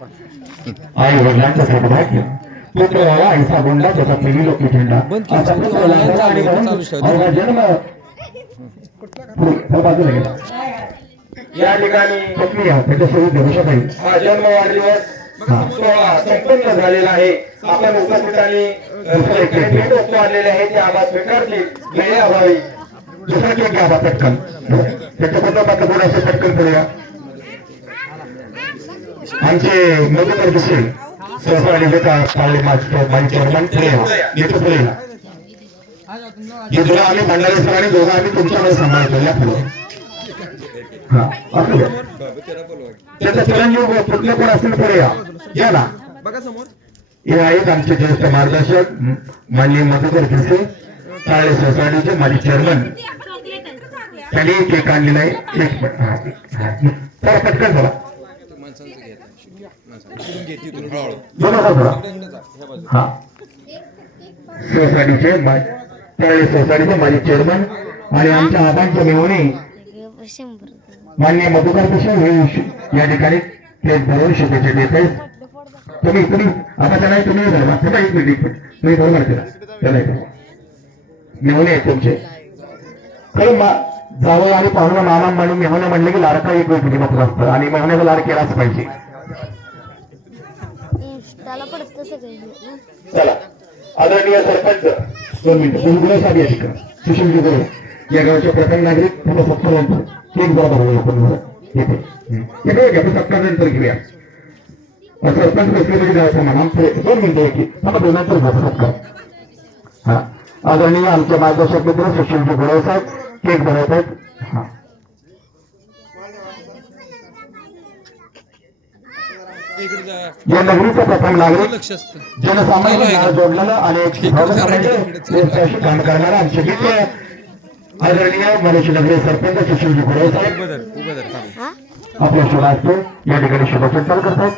आई वडिलांच्या सौभाग्य पुत्र व्हावा ऐसा गोंडा त्याचा प्रेमी लोकी झेंडा असा पुत्र लहानला आणि अवघा जन्म बाजूला गेला या ठिकाणी पत्नी त्याच्यासोबत देवशाबाई हा जन्म वाढदिवस सोहळा संपन्न झालेला आहे. आपण उपस्थितांनी भेट वस्तू आणलेले आहे ते आवाज स्वीकारतील वेळ अभावी दुसरा केक घ्या बा पटकन त्याच्याबद्दल मात्र कोण असे पटकन करूया. आमचे मधुकर दुसरे सहसाडीचे काळे माझे चेअरमन पुढे येतो पुढे हे दोघं आम्ही भंडारे सर आणि दोघं आम्ही तुमच्याकडे सांभाळतो या पुढे हा असू द्या. त्याचा चिरंजीव पुतले कोण असतील पुढे या ना. हे आहेत आमचे ज्येष्ठ मार्गदर्शक माननीय मधुकर दुसरे काळे सोसायटीचे माजी चेअरमन. त्यांनी केक आणलेला आहे. एक चला पटकन झाला सोसायटीचे माजी चेअरमन आणि आमच्या आबांच्या मेहणे मान्य मधुकर कृष्ण हे या ठिकाणी प्लेट भरून शुभेच्छा देत आहेत. तुम्ही आता त्याला तुम्ही एक मिनिट तुम्ही बरोबर केला त्याला मेहणे तुमचे काही जावं आणि पाहुणं मामा म्हणून मेहणे म्हणले की लाडका एक वेळ महत्व असतं आणि मेहण्याचा लाड केलाच पाहिजे. चला आदरणीय सरपंच 2 मिनिटं गुरुसाहेब या ठिकाणी सुशीलजी गुरु या गावचे प्रथम नागरिक पुन्हा सत्तावंत केक बरोबर होईल आपण येथे घ्या सत्कार नंतर घेऊया. सरपंच बसले गावचा म्हणा 2 मिनिटं मला दोनांतर घ्या सत्कार. हा आदरणीय आमचे मार्गदर्शक मित्र सुशीलजी गुरु साहेब केक बनवत आहेत. हा या नगरीचा प्रथम नागरिक जनसामान्यांना जोडलेलं आणि काम करणारा आमचे मित्र आदरणीय मनुष्य नगरी सरपंच सुशीलजी गुरु साहेब आपल्या शुभास्ते या ठिकाणी शुभचिंतन करतात.